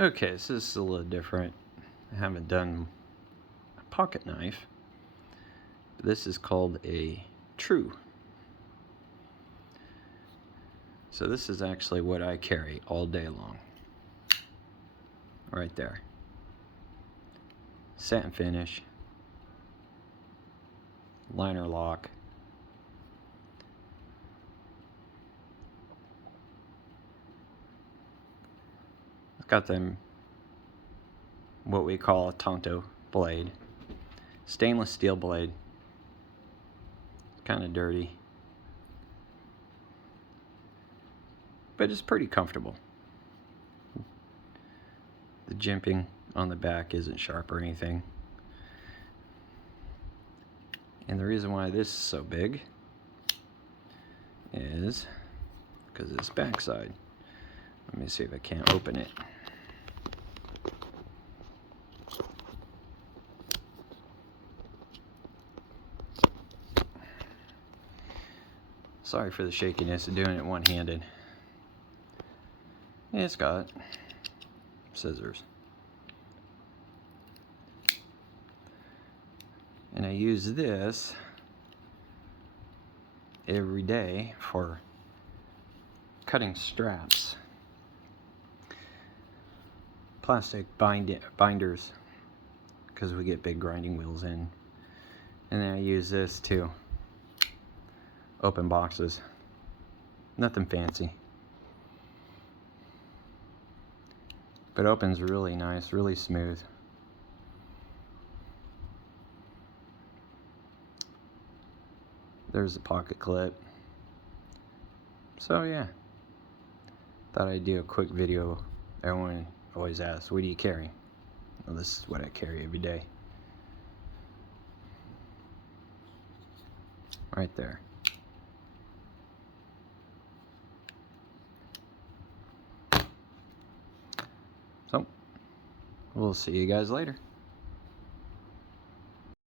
Okay, so this is a little different. I haven't done a pocket knife. But this is called a true. So this is actually what I carry all day long. Right there. Satin finish. Liner lock. It's got them what we call a Tonto blade. Stainless steel blade. Kind of dirty. But it's pretty comfortable. The jimping on the back isn't sharp or anything. And the reason why this is so big is because of this backside. Let me see if I can't open it. Sorry for the shakiness of doing it one-handed. It's got scissors. And I use this every day for cutting straps. Plastic binders, because we get big grinding wheels in. And then I use this to open boxes. Nothing fancy. But opens really nice, really smooth. There's the pocket clip. So yeah, thought I'd do a quick video. Everyone always asks, what do you carry? Well, this is what I carry every day. Right there. So, we'll see you guys later.